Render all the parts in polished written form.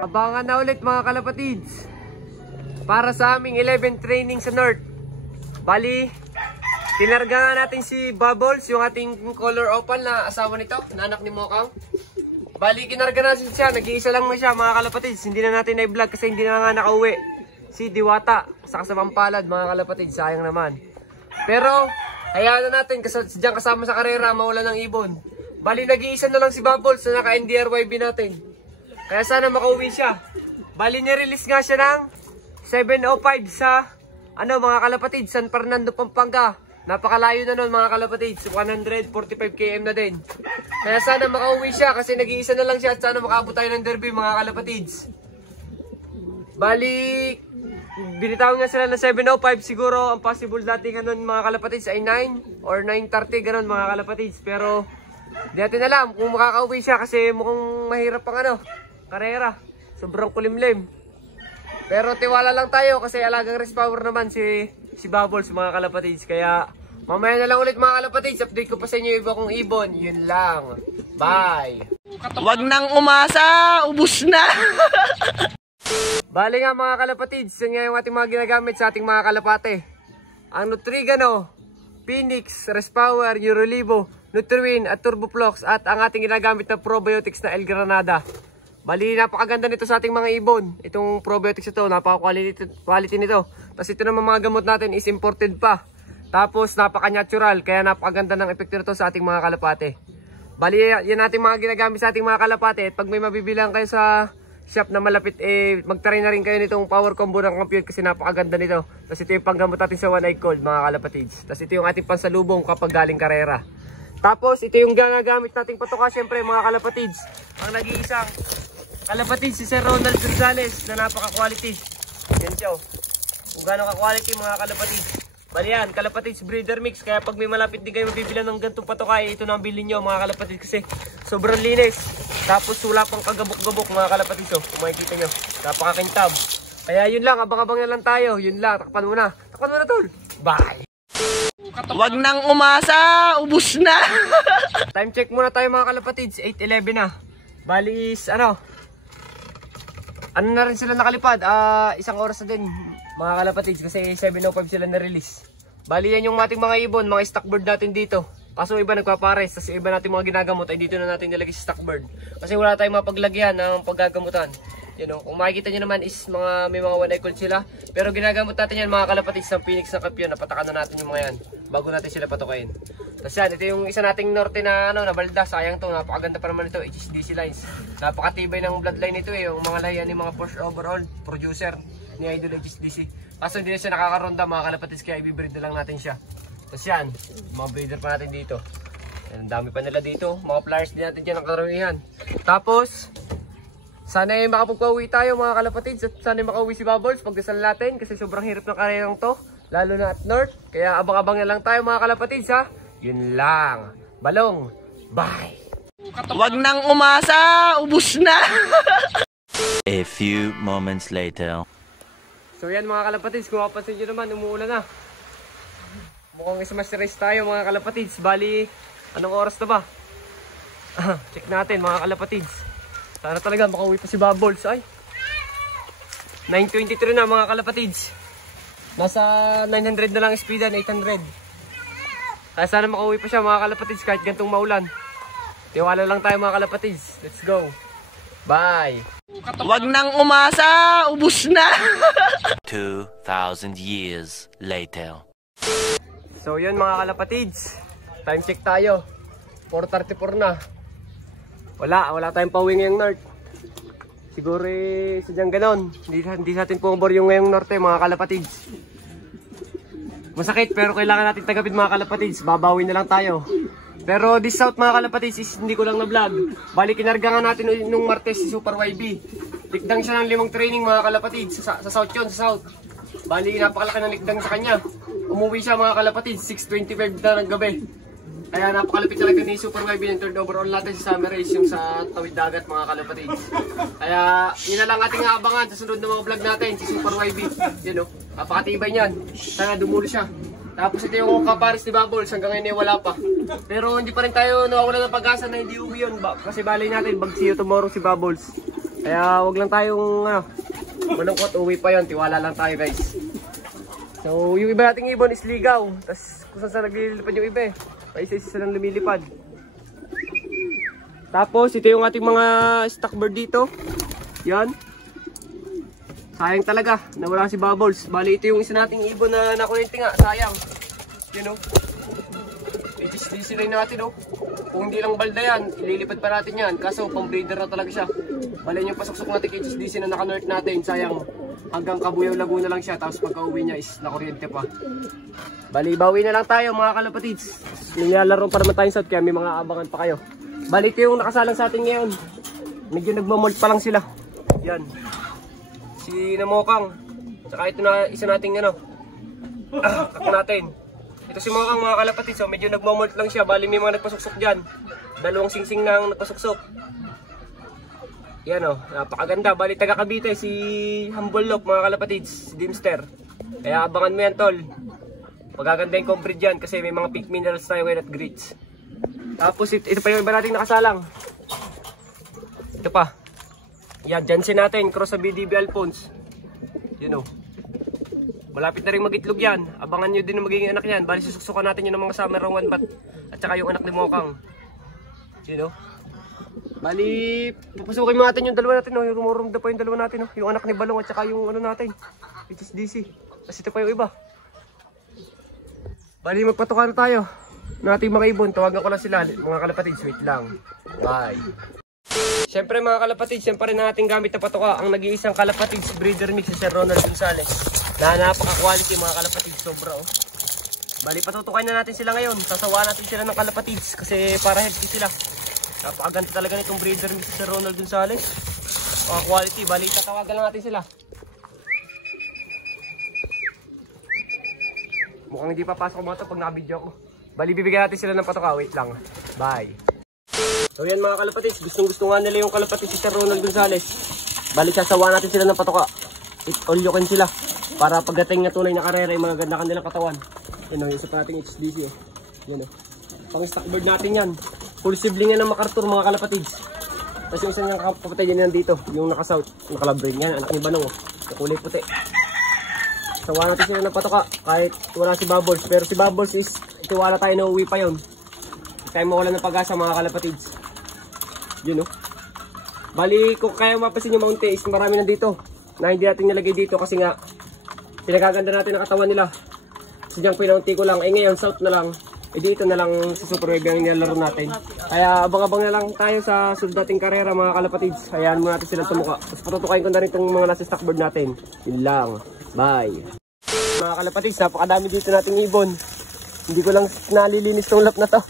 Abangan na ulit mga kalapatids para sa aming 11 training sa North. Bali, tinarga nga natin si Bubbles, yung ating color opal na asawa nito, na anak ni Mokang. Bali, kinarga natin siya, nag-iisa lang mo siya mga kalapatids. Hindi na natin na-vlog kasi hindi na nga nakauwi si Diwata sa Pampalad mga kalapatids, sayang naman. Pero, hayaan na natin kasi diyan kasama sa karera, mawala ng ibon. Bali, nag-iisa na lang si Bubbles na naka-NDRYB natin. Kaya sana makauwi siya. Bali, nirelease nga siya ng 7:05 sa mga kalapatids, San Fernando, Pampanga. Napakalayo na nun mga kalapatids, 145 km na din. Kaya sana makauwi siya kasi nag-iisa na lang siya at sana makaabot tayo ng derby mga kalapatids. Bali, binitawan nga sila ng 7:05, siguro ang possible dating mga kalapatids ay 9 or 9:30 ganun mga kalapatids. Pero di natin alam kung makakauwi siya kasi mukhang mahirap ang karera. Sobrang kulimlim. Pero tiwala lang tayo kasi alagang race power naman si Bubbles mga kalapatids. Kaya mamaya na lang ulit mga kalapatids. Update ko pa sa inyo iba kong ibon. Yun lang. Bye! Wag nang umasa! Ubus na! Bali nga mga kalapatids, yun nga yung ating mga ginagamit sa ating mga kalapate. Ang Nutrigano, Phoenix, Respower, Eurolibo, Nutriwin at Turboflox at ang ating ginagamit na probiotics na El Granada. Bali, napakaganda nito sa ating mga ibon. Itong probiotics ito, napaka-quality nito. Tapos ito naman mga gamot natin is imported pa. Tapos napaka-natural, kaya napakaganda ng epekto nito sa ating mga kalapate. Bali, yan natin mga ginagamit sa ating mga kalapate. At pag may mabibilang kayo sa shop na malapit, magtry na rin kayo nitong power combo ng Compute kasi napakaganda nito. Tapos ito yung panggamot natin sa One Eye Cold mga kalapatids. Tapos ito yung ating pansalubong kapag galing karera. Tapos ito yung ginagamit nating patoka syempre mga kalapatids. Ang nag-iisang kalapatids si Sir Ronald Gonzales na napaka-quality. Yan siya kung gano'ng ka-quality mga kalapatids. Bali yan, kalapatids breeder mix. Kaya pag may malapit din kayo mabibilan ng gantong patokay, ito na ang bilhin nyo mga kalapatids kasi sobrang linis. Tapos wala pang kagabok-gabok mga kalapatids. Kung makikita nyo, napakakintab. Kaya yun lang, abang-abang na lang tayo. Yun lang, takpan muna. Takpan muna tol. Bye! Wag nang umasa! Ubus na! Time check muna tayo mga kalapatids. 8:11 na. Bali is ano na rin sila nakalipad, isang oras na din mga kalapatids kasi 7:05 sila na-release. Bali yan yung ating mga ibon, mga stockbird natin dito. Kaso iba nagpapares, kasi iba natin mga ginagamot ay dito na natin nilagay sa stockbird. Kasi wala tayong mapaglagyan ng paggagamutan. Kung makikita nyo naman is may mga one eye cold sila. Pero ginagamot natin yan mga kalapatids ng Phoenix na Campion. Napatakan na natin yung mga yan bago natin sila patukain. Tapos yan, ito yung isa nating norte na balda. Sayang to, napakaganda pa naman ito, HSDC lines. Napakatibay ng bloodline nito yung mga lahian ni mga Porsche overall producer ni Idol HSDC. Kaso hindi na siya nakakaronda mga kalapatids kaya i-breed na lang natin siya. Tapos yan, mga breeder pa natin dito. Ang dami pa nila dito, mga flyers din natin dyan ang karamihan. Tapos sana ay makapagpauwi tayo mga kalapatids at sana ay makauwi si Bubbles pagdasal natin kasi sobrang hirap ng karerang to, lalo na at North. Kaya abang-abang na lang tayo mga kalapatids ha. Yun lang. Balong. Bye. Wag nang umasa! Ubus na! A few moments later. So yan mga kalapatids, kung mapansin nyo naman, umuulan na. Mukhang smash race tayo mga kalapatids. Bali, anong oras na ba? Check natin mga kalapatids. Sana talaga makauwi pa si Bubbles. Ay, 9:23 na mga kalapatids. Nasa 900 na lang speedan, 800. Kaya sana makauwi pa siya mga kalapatids kahit gantong maulan. Tiwala lang tayo mga kalapatids. Let's go. Bye. Wag nang umasa! Ubus na! 2,000 years later. So yun mga kalapatids, time check tayo. 4:34 na. Wala tayong pauwi ngayong North. Siguro sadyang ganon. Hindi sa atin pumabor yung ngayong Norte mga kalapatids. Masakit pero kailangan natin tagapin mga kalapatids. Babawi na lang tayo. Pero this South mga kalapatids is hindi ko lang na vlog. Bali kinarga nga natin nung Martes si Super YB. Likdang siya ng 5 training mga kalapatids. Sa South yun, sa South. Bali napakalaki ng likdang sa kanya. Umuwi siya mga kalapatids, 6:25 na ng gabi. Kaya napakalapit talaga ni Super YB ng third overall natin sa summer race, yung sa tawid dagat mga kalapatids. Kaya yun na lang ating aabangan sa sunod na mga vlog natin, si Super YB. Yun o, napakatibay niyan. Sana dumulo siya. Tapos ito yung kapares ni Bubbles, hanggang ngayon wala pa. Pero hindi pa rin tayo nawawala ng pag-asa na hindi uwi yun. Kasi balay natin, mag-see you tomorrow si Bubbles. Kaya wag lang tayong malungkot, uwi pa yon, tiwala lang tayo guys. So yung iba nating ibon is ligaw, tapos kung saan naglilipad yung iba may isa-isa silang lumilipad. Tapos ito yung ating mga stock bird dito. Yan. Sayang talaga, nawala si Bubbles. Bali ito yung isa nating ibon na nakuryente nga, sayang. You know, HSDC rin natin Kung hindi lang balda yan, ililipad pa natin yan. Kaso pang breeder na talaga siya. Bali yung pasuksok natin kay HSDC na naka-nort natin, sayang. Hanggang Kabuyaw Laguna lang siya, tapos pagka uwi niya is nakuryente pa. Bali, bawi na lang tayo mga kalapatids. Nilalaro pa naman tayong south, kaya may mga abangan pa kayo. Bali ito yung nakasalang sa atin ngayon. Medyo nagmamold pa lang sila. Yan. Si Namokang. Saka ito na isa nating kak natin. Ito si Mokang mga kalapatids. So medyo nagmamold lang siya. Bali may mga nagpasuksok dyan. Dalawang singsing na nagpasuksok. Yan napakaganda. Bali taga Cavite si Humble Lock mga kalapatids. Si Dimster. Kaya abangan mo yan tol. Magaganda yung coverage dyan kasi may mga pink minerals tayo ngayon at grits. Tapos ito pa yung iba nating nakasalang. Ito pa. Yan, Jansen natin. Cross sa BDB Alphonse. Malapit na rin mag-itlog yan. Abangan nyo din na magiging anak yan. Bali susuksukan natin yun ng mga summer round 1 bat. At saka yung anak ni Mokang. Bali, papasukin mo natin yung dalawa natin. Yung rumurumda pa yung dalawa natin. Yung anak ni Balong at saka yung natin. HSDC. Tapos ito pa yung iba. Bali, magpatukan na tayo. Ng ating mga ibon. Tawagan ko lang sila. Mga kalapatids, wait lang. Bye. Siyempre mga kalapatids, siyempre na natin gamit na patuka. Ang nag-iisang kalapatids breeder mix si Sir Ronald Gonzales. Na napaka-quality mga kalapatids. Sobra Bali, patutukan na natin sila ngayon. Sasawa natin sila ng kalapatids. Kasi para healthy sila. Napakaganda talaga nitong breeder mix si Sir Ronald Gonzales. Quality. Bali, tatawagan lang natin sila. Mukhang hindi papasok mo ito pag naka-video ko. Bali, bibigyan natin sila ng patuka. Wait lang. Bye. So yan mga kalapatids. Gustong-gusto nga nila yung kalapatids si Sir Ronald Gonzales. Bali, sasawa natin sila ng patuka. It-all-you-can sila. Para pagdating na tunay na karera, yung mga ganda kanilang katawan. Yan yung isa pa nating HSDC Yan pang stock bird natin yan. Full sibling yan ng MacArthur mga kalapatids. Tapos yung isang kapatid yan dito, yung naka-south, nakalabring yan, anak ni Banong, kulay puti. Sawa natin sila ng patuka kahit wala si Bubbles. Pero si Bubbles is, itiwala tayo na uwi pa yun. Hindi tayo mawala ng pag-asa mga kalapatids. Bali, kung kaya mapasin yung mountain is marami na dito na hindi natin nilagay dito kasi nga pinagaganda natin ang katawan nila. Sadyang pinaunti ko lang. Ngayon south na lang. Dito na lang sa Super Wave yung nilalaro natin. Kaya abang-abang na lang tayo sa sunod nating karera mga kalapatids. Hayaan mo natin silang tumuka. Tapos patutukain ko na rin itong mga nasa stock bird natin. Yun lang. Bye. Mga kalapatids, napakadami dito nating ibon. Hindi ko lang nalilinis tong lap na to.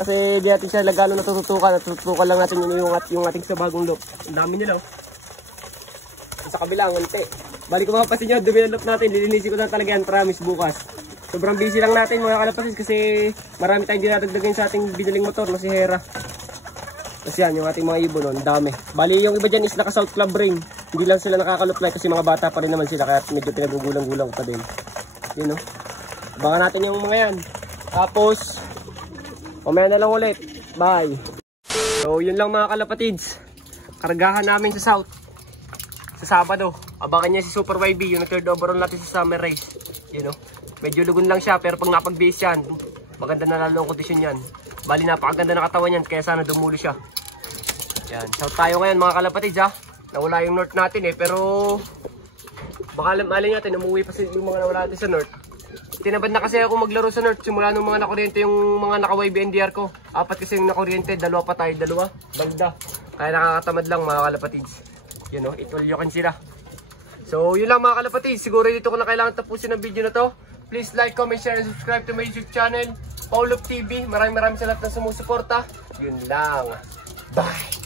Kasi di natin siya lagalo natututukan. Natututukan lang natin yung ating sa bagong lap. Ang dami nila sa kabilang ante. Balik ko mapapasin nyo, dumi ang lap natin. Lilinisin ko na talaga yan, promise bukas. Sobrang busy lang natin mga kalapatids kasi marami tayong dinadagdagan sa ating binaling motor na si Hera. Tapos yan, yung ating mga ibon, ang dami. Bali yung iba dyan is naka South Club Ring. Hindi lang sila nakakaluplay kasi mga bata pa rin naman sila kaya medyo pinagugulang-gulang pa din. Abangan natin yung mga yan. Tapos, mamaya na lang ulit. Bye. So yun lang mga kalapatids. Kargahan namin sa South. Sa Sabado, abangan niya si Super YB, yung nag-third overall natin sa summer race. Medyo lugon lang siya, pero pag napag-base yan, maganda na lalo ang kondisyon yan. Bali, napakaganda na katawan yan, kaya sana dumulo siya. Yan, shout tayo ngayon mga kalapatids Nawala yung north natin pero baka malay natin, umuwi pa yung mga nawala natin sa north. Tinabad na kasi ako maglaro sa north, simula nung mga nakuryente yung mga naka-YB NDR ko. 4 kasi yung nakuryente, 2 pa tayo, 2, balda. Kaya nakakatamad lang mga kalapatids. It-all-you-can sila. So yun lang mga kalapatids, siguro dito ko na kailangan tapusin ang video na to. Please like, comment, share, and subscribe to my YouTube channel, Paulop TV. Maraming salamat na sumusuporta. Yun lang. Bye!